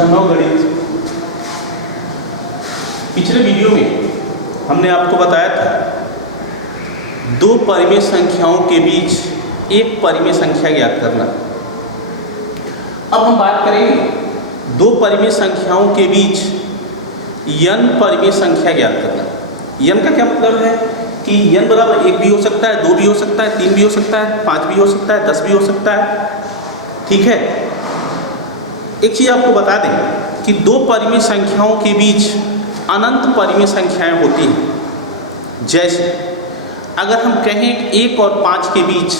कक्षा 9 गणित। पिछले वीडियो में हमने आपको बताया था दो परिमेय संख्याओं के बीच एक परिमेय संख्या ज्ञात करना। अब हम बात करेंगे दो परिमेय संख्याओं के बीच n परिमेय संख्या ज्ञात करना। n का क्या मतलब है कि n बराबर 1 भी हो सकता है, 2 भी हो सकता है, 3 भी हो सकता है, 5 भी हो सकता है, 10 भी हो सकता है। ठीक है, एक चीज़ आपको बता दें कि दो परिमेय संख्याओं के बीच अनंत परिमेय संख्याएं होती हैं। जैसे अगर हम कहें 1 और 5 के बीच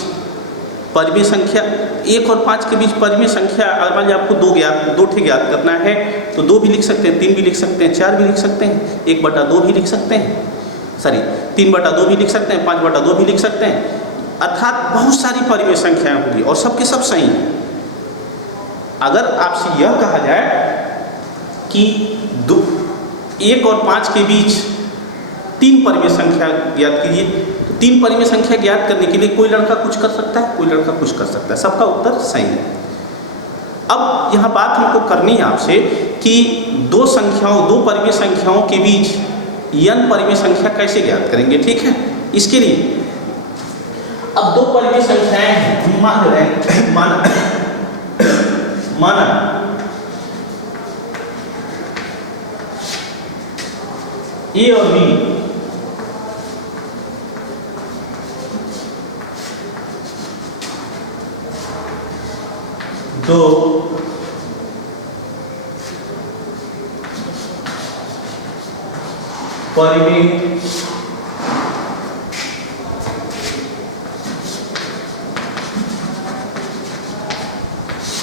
परिमेय संख्या, 1 और 5 के बीच परिमेय संख्या, अगर मान लीजिए आपको दो ठे ज्ञात करना है तो 2 भी लिख सकते हैं, 3 भी लिख सकते हैं, 4 भी लिख सकते हैं, 1/2 भी लिख सकते हैं, 3/2 भी लिख सकते हैं, 5/2 भी लिख सकते हैं। अर्थात बहुत सारी परिमेय संख्याएं होंगी और सबके सब सही हैं। अगर आपसे यह कहा जाए कि 1 और 5 के बीच 3 परिमेय संख्या ज्ञात कीजिए, तो 3 परिमेय संख्या ज्ञात करने के लिए कोई लड़का कुछ कर सकता है, कोई लड़का कुछ कर सकता है, सबका उत्तर सही है। अब यहाँ बात हमको करनी है आपसे कि दो परिमेय संख्याओं के बीच n परिमेय संख्या कैसे ज्ञात करेंगे। ठीक है, इसके लिए अब दो परिमेय संख्याएं हैं, माना A और B दो परिमेय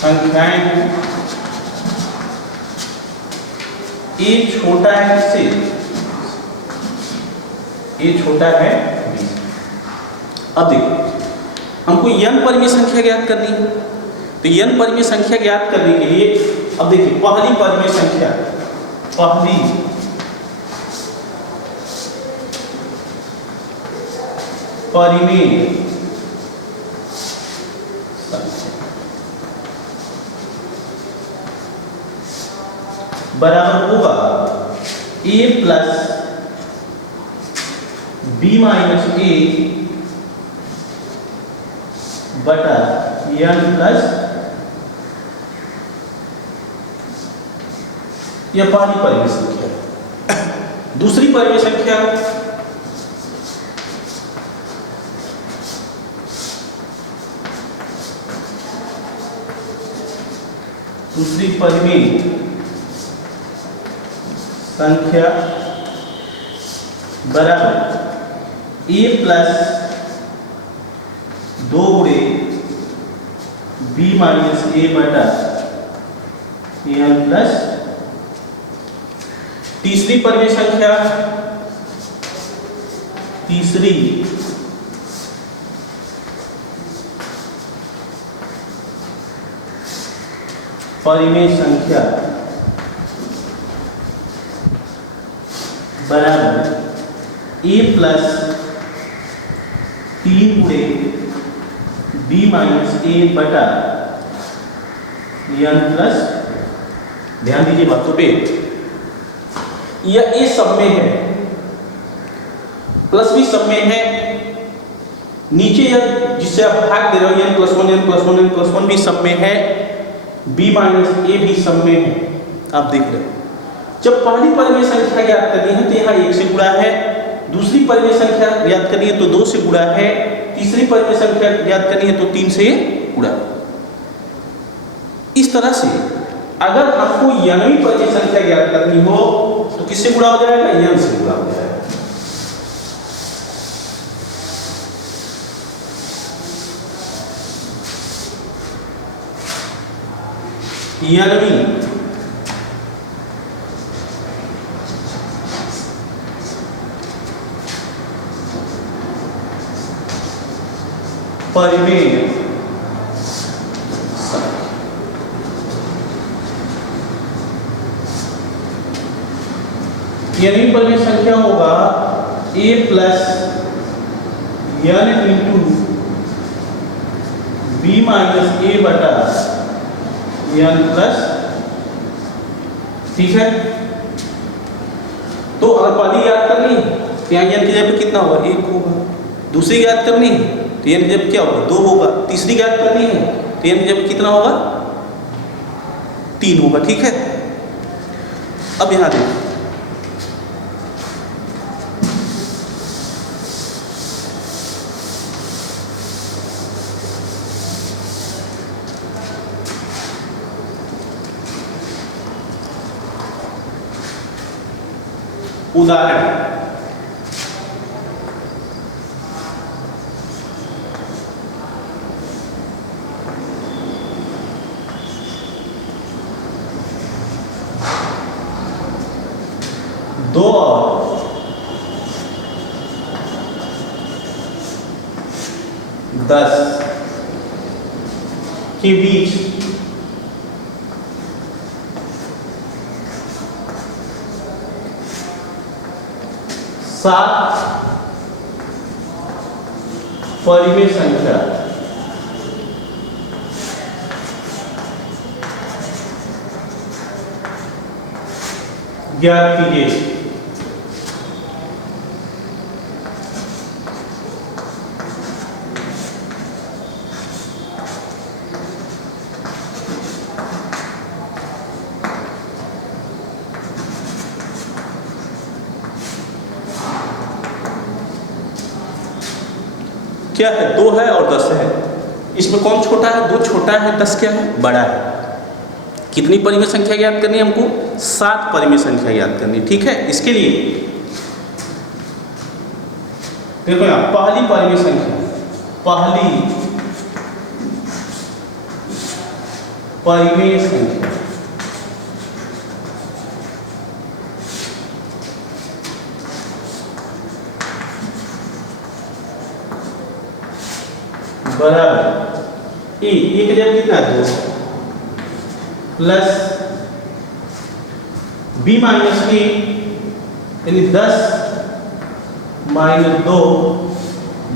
संख्याएं हैं। A छोटा है किससे? A छोटा है B। अब देखो हमको n परिमेय संख्या ज्ञात करनी है, तो n परिमेय संख्या ज्ञात करने के लिए अब देखिए पहली परिमेय संख्या, पहली परिमेय बराबर होगा a plus b minus a बटा n प्लस, यह पहली परिमेय संख्या। दूसरी परिमेय संख्या संख्या बराबर a प्लस 2 गुणे b माइनस a बटा n प्लस। तीसरी परिमेय संख्या, तीसरी परिमेय संख्या बराबर a प्लस 3 गुणे b माइनस a बटा n प्लस। ध्यान दीजिए बातों पे, यह a सब में है, प्लस भी सब में है, नीचे यह जिससे आप भाग दे रहे हो n plus 1 n plus 1 n plus 1 भी सब में है, b माइनस a भी सब में है। आप देख रहे हो जब पहली परिमेय संख्या ज्ञात करनी है तो यहाँ 1 से गुणा है, दूसरी परिमेय संख्या ज्ञात करनी है तो 2 से गुणा है, तीसरी परिमेय संख्या ज्ञात करनी है तो 3 से गुणा। इस तरह से अगर आपको nवीं परिमेय संख्या ज्ञात करनी हो तो किससे गुणा हो जाएगा? n से गुणा हो जाएगा। nवीं परिमेय nवीं परिमेय संख्या होगा a plus n into b minus a बटा n प्लस ठीक है, तो अगर पहली याद करनी है तो यहाँ n की जगह कितना होगा 1 होगा, दूसरी याद करनी है तो n की जगह क्या होगा 2 होगा, तीसरी याद करनी है तो n की जगह कितना होगा 3 होगा। ठीक है, अब यहाँ देखो उदाहरण, दो और 10 के बीच सात परिमेय संख्या ज्ञात कीजिए। क्या है 2 है और 10 है, इसमें कौन छोटा है 2 छोटा है 10 क्या है बड़ा है। कितनी परिमेय संख्या ज्ञात करनी है हमको 7 परिमेय संख्या ज्ञात करनी। ठीक है, इसके लिए देखो यहाँ पहली परिमेय संख्या, पहली परिमेय संख्या बराबर ए की जगह कितना 2 प्लस b माइनस ए यानी 10 माइनस 2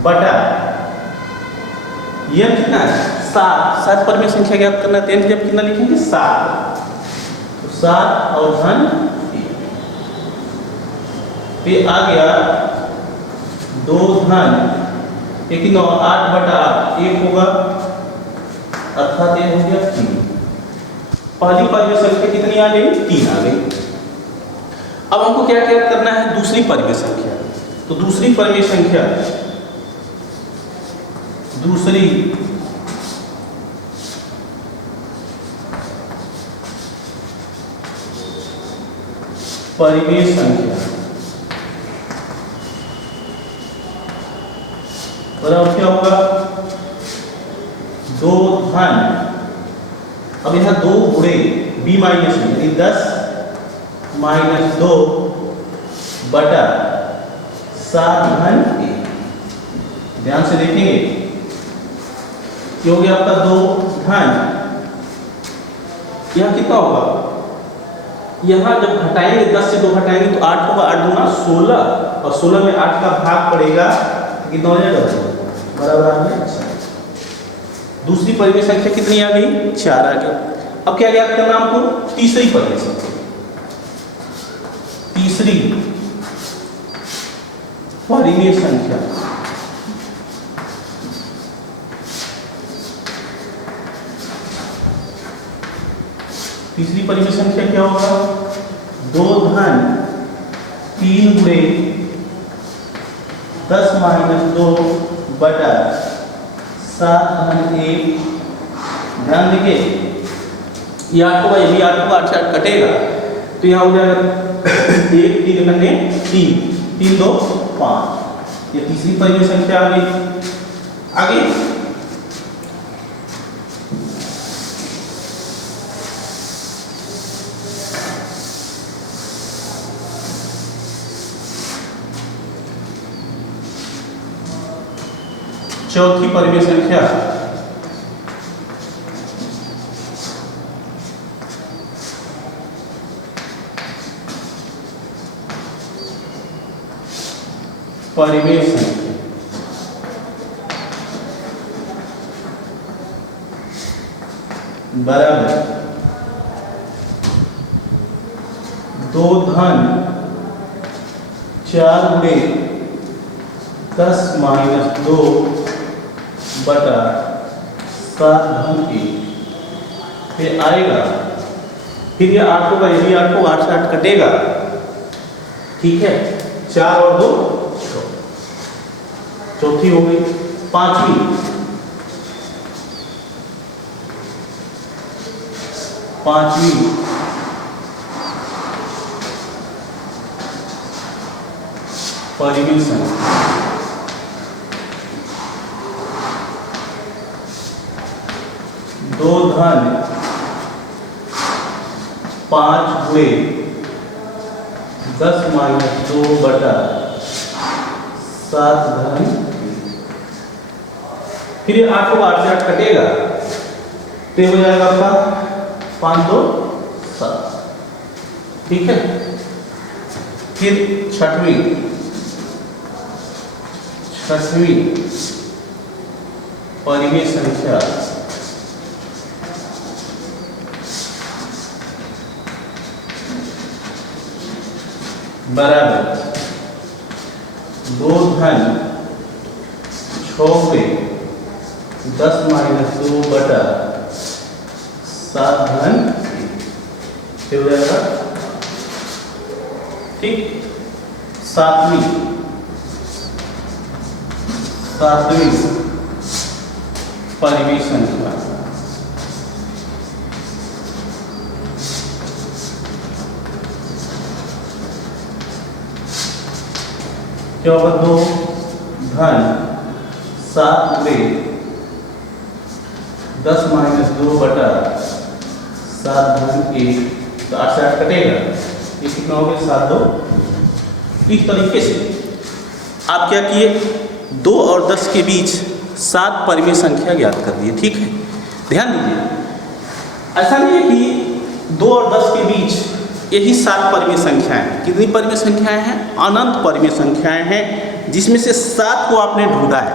बटा यह कितना है 7 परिमेय संख्या ज्ञात करना है, तो जब कितना लिखेंगे 7, तो 7 और धन पे आ गया 2 धन 1 9 8 बटा 1 होगा, अर्थात ये हो गया 3। पहली परिमेय संख्या कितनी आ गई 3 आ गई। अब हमको क्या क्या करना है दूसरी परिमेय संख्या, तो दूसरी परिमेय संख्या, दूसरी परिमेय संख्या बराबर क्या होगा 2 धन, अब यहाँ 2 गुणे b माइनस यानी 10 माइनस 2 बटा 7 धन 1। ध्यान से देखेंगे ये हो गया आपका 2 धन, यहाँ कितना होगा, यहाँ जब घटाएंगे 10 से 2 घटाएंगे तो 8 होगा, 8 दूना 16 और 16 में 8 का भाग पड़ेगा कितना हो जाएगा बराबर आ गया 4। दूसरी परिमेय संख्या कितनी आ गई 4 आ गई। अब क्या याद करना हमको तीसरी परिमेय संख्या, तीसरी परिमेय संख्या तीसरी परिमेय संख्या क्या होगा 2 धन 3 गुणे 10 माइनस 2 बटा 7 धन 1। ध्यान देखिए ये 8 होगा, ये भी 8 होगा, 8 से 8 कटेगा तो यहाँ हो जाएगा 1 3 करने 3 3 2 5। ये तीसरी परिमेय संख्या आ गई। आगे चौथी परिमेय संख्या परिमेय संख्या बराबर 2 धन 4 गुणे 10 माइनस 2 बटा 7 धन 1 फिर आएगा। फिर ये 8 होगा, यदि 8 को 8 से 8 कटेगा, ठीक है। 4 और 2 चौथी हो गई। पांचवी परिमेय संख्या, 2 धन 5 गुणे 10 माइनस 2 बटा 7 धन। फिर 8 को 8 से 8 कटेगा, तो हो जाएगा आपका 5 2 7, ठीक है। फिर छठवीं परिमेय संख्या, बराबर 2 धन 6 गुणे 10 माइनस 2 बटा 7 धन हो जाएगा, ठीक। सातवीं परिमेय संख्या, क्या होगा? 2 धन 7 गुणे 10 माइनस 2 बटा 7 धन 1, तो 8 से 8 कटेगा, ये कितना हो गया? 7 2। इस तरीके से आप क्या किए, 2 और 10 के बीच 7 परिमेय संख्या ज्ञात कर दिए, ठीक है। ध्यान दीजिए, ऐसा नहीं है कि 2 और 10 के बीच यही 7 परिमेय संख्याएं हैं। कितनी परिमेय संख्याएं हैं? अनंत परिमेय संख्याएं हैं, जिसमें से 7 को आपने ढूंढा है,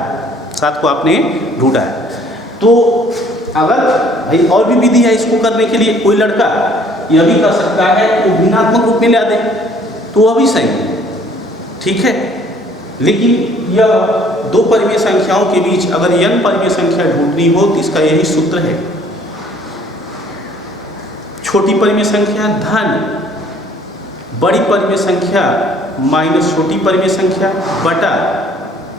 7 को आपने ढूंढा है। तो अगर भाई और भी विधि है इसको करने के लिए, कोई लड़का यह भी कर सकता है तो भिन्नात्मक रूप में ला दे, तो वह भी सही है, ठीक है। लेकिन यह 2 परिमेय संख्याओं के बीच अगर n परिमेय संख्या ढूंढनी हो तो इसका यही सूत्र है। छोटी परिमेय संख्या धन बड़ी परिमेय संख्या माइनस छोटी परिमेय संख्या बटा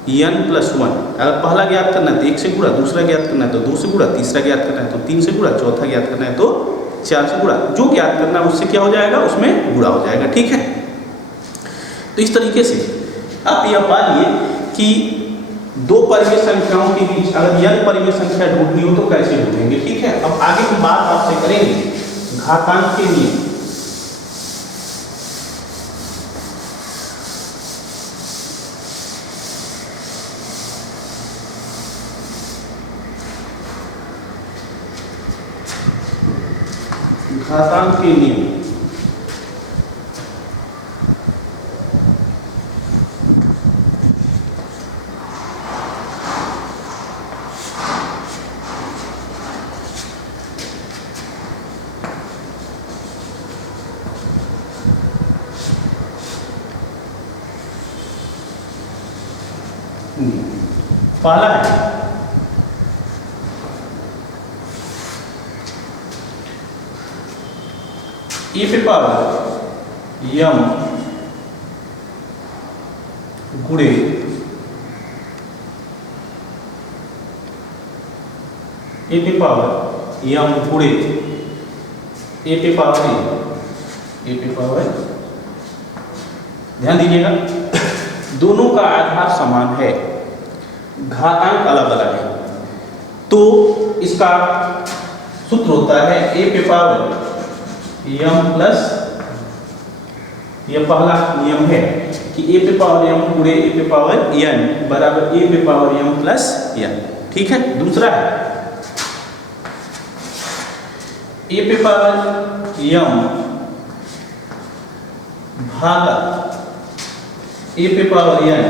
n प्लस 1। अगर पहला ज्ञात करना है तो 1 से गुणा, दूसरा ज्ञात करना है तो 2 से गुणा, तीसरा ज्ञात करना है तो 3 से गुणा, चौथा ज्ञात करना है तो 4 से गुणा। जो ज्ञात करना है उससे क्या हो जाएगा? उसमें गुणा हो जाएगा, ठीक है। तो इस तरीके से आप यह पाइए कि 2 परिमेय संख्याओं के बीच अगर n परिमेय संख्या ढूंढनी हो तो कैसे ढूंढेंगे, ठीक है। अब आगे की बात आपसे करेंगे घातांक के नियम। घातांक के नियम, पहला है e पे पावर m गुणे e पे पावर m गुणे e पे पावर ध्यान दीजिएगा, दोनों का आधार समान है, घातांक अलग अलग है। तो इसका सूत्र होता है ए पे पावर m प्लस, यह पहला नियम है कि ए पे पावर m गुणे ए पे पावर n बराबर ए पे पावर m प्लस n, ठीक है। दूसरा है ए पे पावर m भागा ए पे पावर n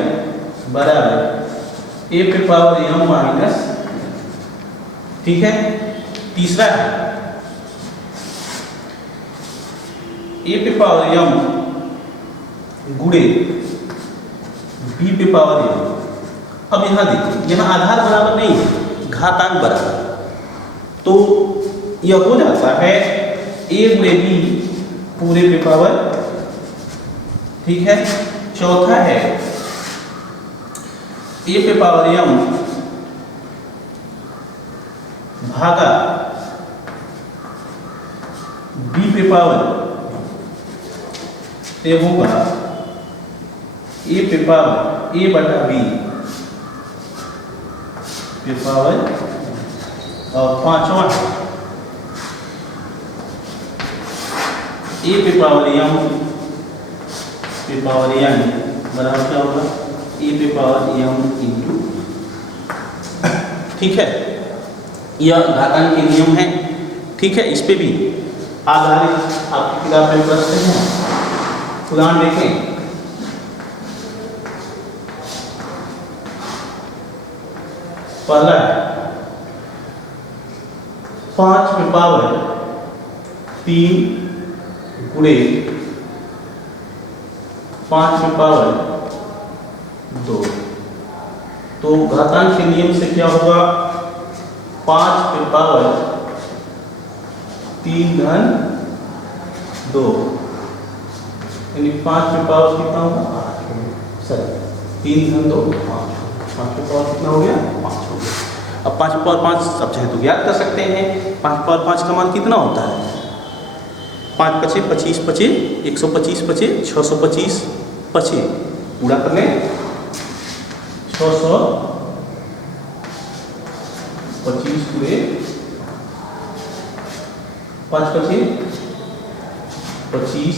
बराबर ए पे पावर m माइनस, ठीक है। तीसरा है ए पे पावर m गुणे b पे पावर m। अब यहाँ देखिए, यहाँ आधार बराबर नहीं है, घातांक बराबर, तो यह हो जाता है a गुणे b पूरे पे पावर, ठीक है। चौथा है a पे पावर m भागा b पे पावर, ये होगा a पे पावर a बटा b पे पावर, और पांचवा a पे पावर m पे पावर n बराबर क्या होगा, a पे पावर m इंटू, ठीक है। यह घातांक के नियम है, ठीक है। इस पे भी आधारित आपकी किताब में प्रश्न है, उदाहरण देखें। पहला है 5 पे पावर 3 गुणे 5 पे पावर 2, तो घातांक के नियम से क्या होगा, 5 पे पावर 3 धन 2, यानी 5 पे पावर कितना होगा, 8, सर 3 धन 2 5, 5 पे पावर कितना हो गया, 5 हो गया। अब 5 पे पावर 5 अब चाहे तो ज्ञात कर सकते हैं। 5 पावर 5 का मान कितना होता है, 5 पचे 25 पचे 125 पचे 625 पचे, पूरा कर लें, 625 पूरे 5 पचे 25,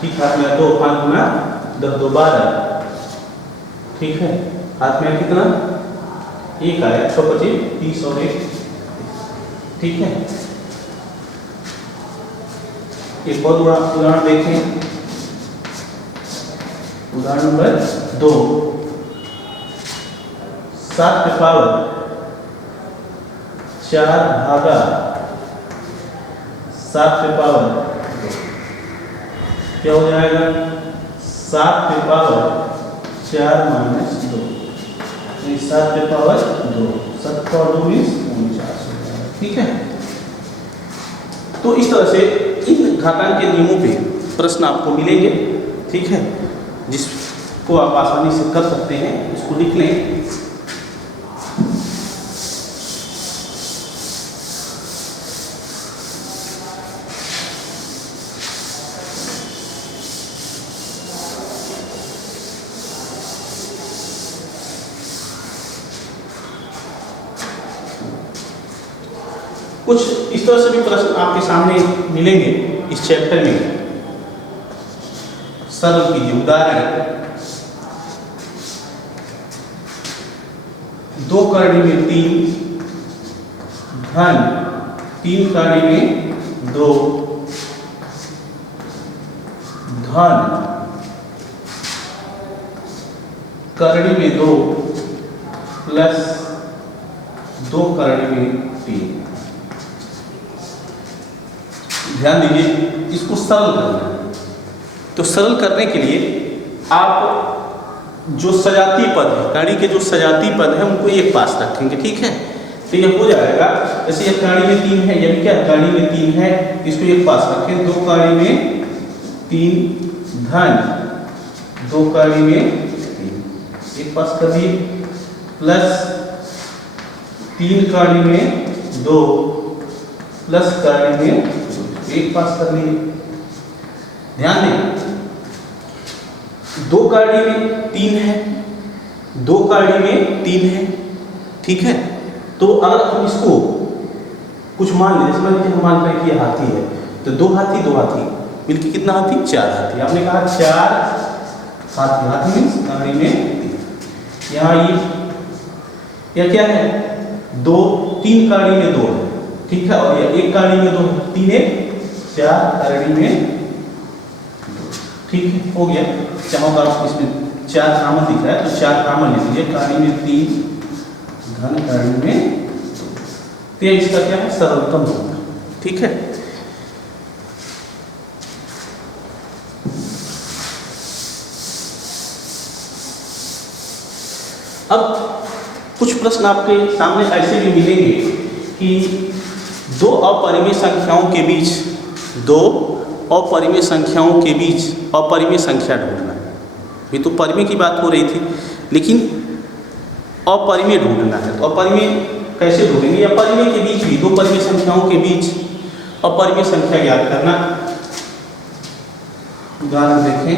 ठीक, हाथ में 2, 5 गुना 10 2 12, ठीक है। हाथ में कितना, 1 आया, 6 पचे 30 और 1, ठीक है। एक और उदाहरण देखें, उदाहरण नंबर 2, 7 पे पावर 4 भागा 7 पे पावर 2, क्या हो जाएगा, 7 पे पावर 4 माइनस 2, 7 पे पावर 2, 7 पावर 2 मीन्स 49, ठीक है। तो इस तरह से इन घातांक के नियमों पे प्रश्न आपको मिलेंगे, ठीक है, जिसको आप आसानी से कर सकते हैं, इसको लिख लें। कुछ इस तरह से भी प्रश्न आपके सामने मिलेंगे इस चैप्टर में, सरल कीजिए। उदाहरण, 2 कड़ी में 3 धन 3 कड़ी में 2 धन कड़ी में 2 प्लस 2 कड़ी में 3। ध्यान दीजिए, इसको सरल करना है, तो सरल करने के लिए आप जो सजाती पद है, कड़ी के जो सजाती पद है उनको एक पास रखेंगे, ठीक है। तो ये हो जाएगा, जैसे ये कड़ी में 3 है, ये भी क्या कड़ी में 3 है, इसको एक पास रखें, 2 कड़ी में 3 धन 2 कड़ी में 3, एक पास कर दिए, प्लस 3 कड़ी में 2 प्लस कड़ी में एक पास कर लिए। ध्यान दें, 2 कड़ी में 3 है, 2 कड़ी में 3 है, ठीक है। तो अगर हम इसको कुछ मान लें, जैसे हम मान रहे हैं कि हाथी है, तो 2 हाथी 2 हाथी मिलकर कितना हाथी, 4 हाथी। आपने कहा 4 हाथी, हाथी मीन्स कड़ी में 3। यहाँ ये क्या है, 2 3 कड़ी में 2 है, ठीक है, और ये 1 कड़ी में 2, 3 1 4 कड़ी में 2, ठीक है, हो गया। चाहो तो आप इसमें 4 कामन दिख रहा है, तो 4 कामन ले लीजिए, कड़ी में 3 धन कड़ी में 2, तो इसका क्या है, सरलतम होगा, ठीक है। अब कुछ प्रश्न आपके सामने ऐसे भी मिलेंगे कि दो अपरिमेय संख्याओं के बीच अपरिमेय संख्या ढूंढना। ये तो परिमेय की बात हो रही थी, लेकिन अपरिमेय ढूंढना है। तो अपरिमेय कैसे ढूंढेंगे? अपरिमेय के बीच भी, दो परिमेय संख्याओं के बीच अपरिमेय संख्या ज्ञात करना। उदाहरण देखें,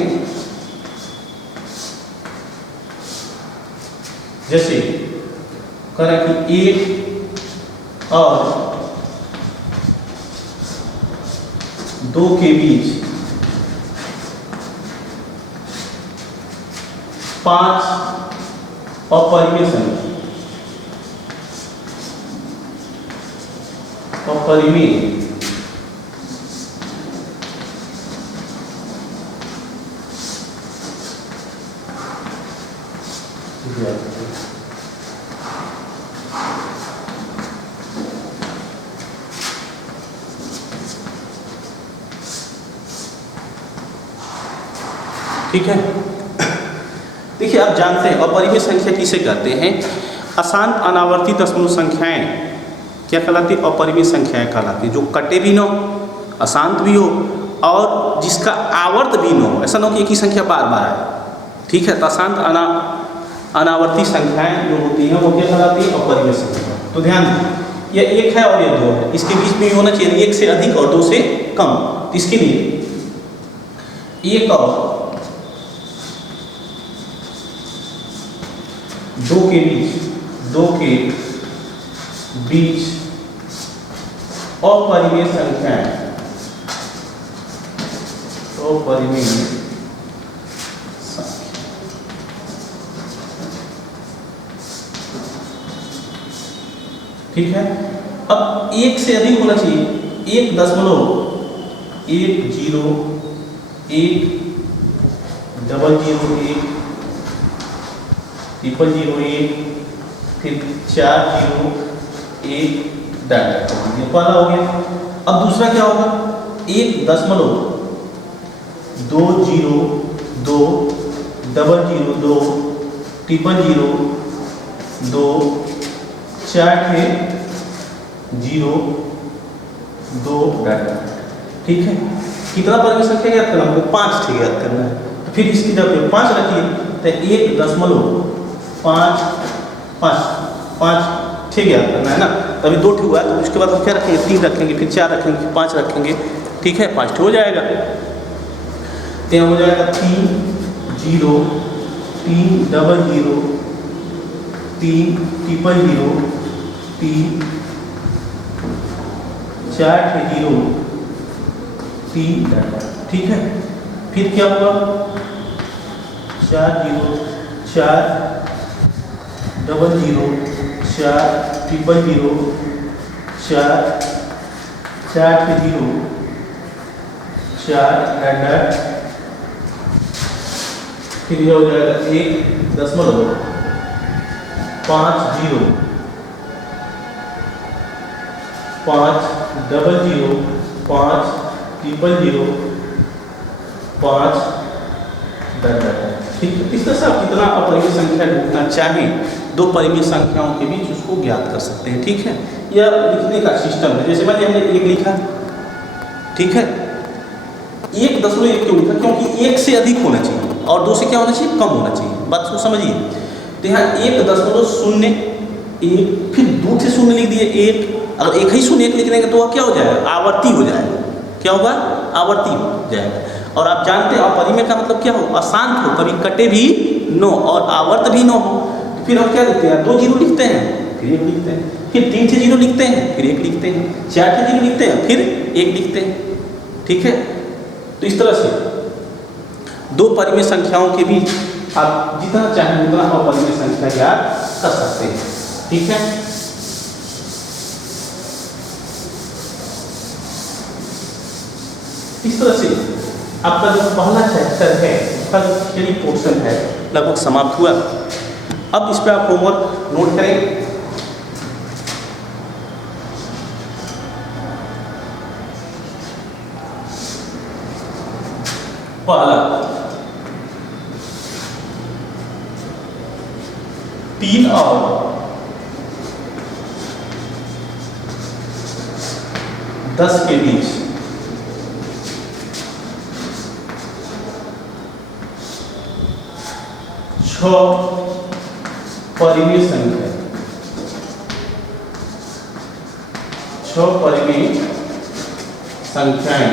जैसे करें कि 1 और 2 के बीच 5 अपरिमेय संख्या, अपरिमेय ठीक है। देखिए, आप जानते हैं अपरिमेय संख्या किसे कहते हैं? अशांत अनावर्ती दशमलव संख्याएं क्या कहलाती है? अपरिमेय संख्याएं कहलाती है। जो कटे भी न हो, अशांत भी हो और जिसका आवर्त भी न हो। ऐसा न हो कि एक ही संख्या बार बार आए। ठीक है, तो अशांत अनावर्ती संख्याएं जो होती हैं वो क्या कहलाती है? अपरिमेय संख्या। तो ध्यान दें, ये 1 है और ये 2 है, इसके बीच में होना चाहिए 1 से अधिक और 2 से कम। तो इसके लिए 1 और 2 के बीच अपरिमेय संख्याएं, अपरिमेय ठीक है। अब 1 से अधिक होना चाहिए, 1.1 0 1 0 0 1 001, फिर 4 0 1 डाटा, ये पहला हो गया। अब दूसरा क्या होगा? 1.2 0 2 0 0 2 0 2 4 के 0 2 डाटा। ठीक है, कितना परिमेय संख्या याद करना? हमको 5 ठीक याद करना है। तो फिर इसकी जब 5 रखिए तो 1.5 ठीक याद करना है ना। तो अभी 2 हुआ, तो उसके बाद हम क्या रखेंगे? 3 रखेंगे, फिर 4 रखेंगे, फिर 5 रखेंगे। ठीक है, 5 हो जाएगा। तो यहाँ हो जाएगा 3 0 3 0 0 3 0 3 4 के 0 3 डाटा। ठीक है, फिर क्या हुआ? 4 0 4 0 0 4 0 4 4 के 0 4 डाटा। फिर यह हो जाएगा 1.5 5 0 5 0 0 5 0 5 डाटा। ठीक है, इस तरह से आप कितना अपरिमेय संख्या ढूंढना चाहें, दो परिमेय संख्याओं के बीच उसको ज्ञात कर सकते हैं। ठीक है, यह लिखने का सिस्टम है। जैसे मान हमने 1 लिखा, ठीक है, 1.1 क्यों लिखा? क्योंकि 1 से अधिक होना चाहिए और 2 से क्या होना चाहिए? कम होना चाहिए। बात को समझिए। तो यहाँ 1.01 फिर 2 से 0 लिख दिए 1। अगर एक ही 0 1 लिख देंगे तो वह क्या हो जाएगा? आवर्ती हो जाएगा। क्या होगा? आवर्ती हो जाएगा। और आप जानते हैं अपरिमेय का मतलब क्या हो? अशांत हो, कभी कटे भी नो और आवर्त भी नो हो। तो फिर हम क्या लिखते हैं? 2 0 लिखते हैं, फिर 1 लिखते हैं, फिर 3 से 0 लिखते हैं, फिर 1 लिखते हैं, 4 से 0 लिखते हैं, फिर 1 लिखते हैं। ठीक है, तो इस तरह से दो परिमेय संख्याओं के बीच आप जितना चाहें उतना अपरिमेय संख्या ज्ञात कर सकते हैं। ठीक है, इस तरह से आपका जो पहला चैप्टर है उसका जो थियरी पोर्शन है लगभग समाप्त हुआ। अब इस पर आप होमवर्क नोट करें। पहला 3 और 10 के बीच परिमेय संख्या, 6 परिमेय संख्याएं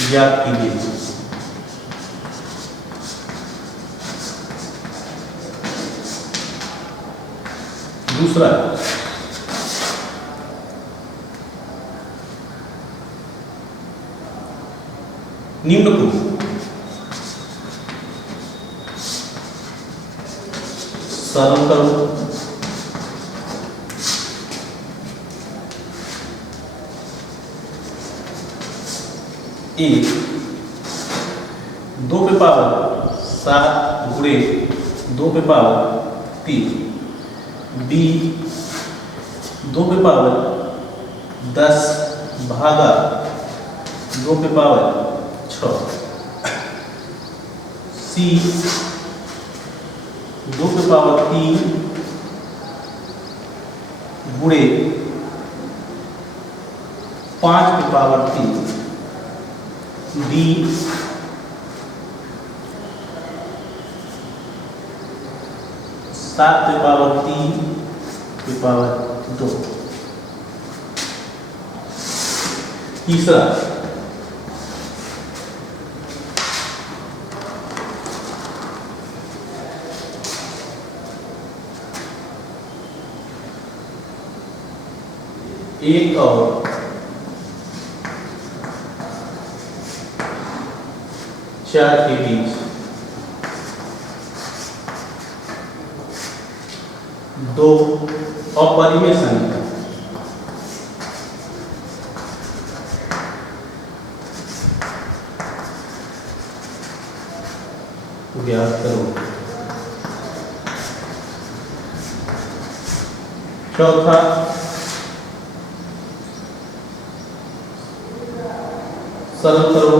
ज्ञात कीजिए। दूसरा, निम्न को सरल करो। एक 2 पे पावर 7 गुणे 2 पे पावर 3, बी 2 पे पावर 10 भागा 2 पे पावर 6, सी 2 पे पावर 3 गुणे 5 पे पावर 3, डी 7 पे पावर 3 पे पावर 2। तीसरा, एक और 4 के बीच 2 अपरिमेय संख्या ज्ञात करो। चौथा, सरल करो।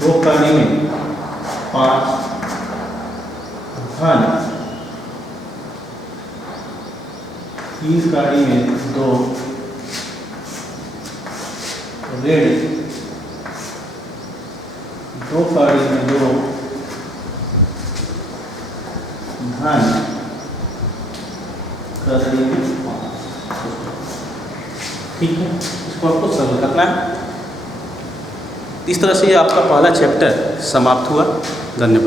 दो कड़ी में 5 धन, 3 कड़ी में 2 ऋण, 2 कड़ी में 2 धन, कड़ी में 5। ठीक है, इसको आपको सरल करना है। इस तरह से आपका पहला चैप्टर समाप्त हुआ। धन्यवाद।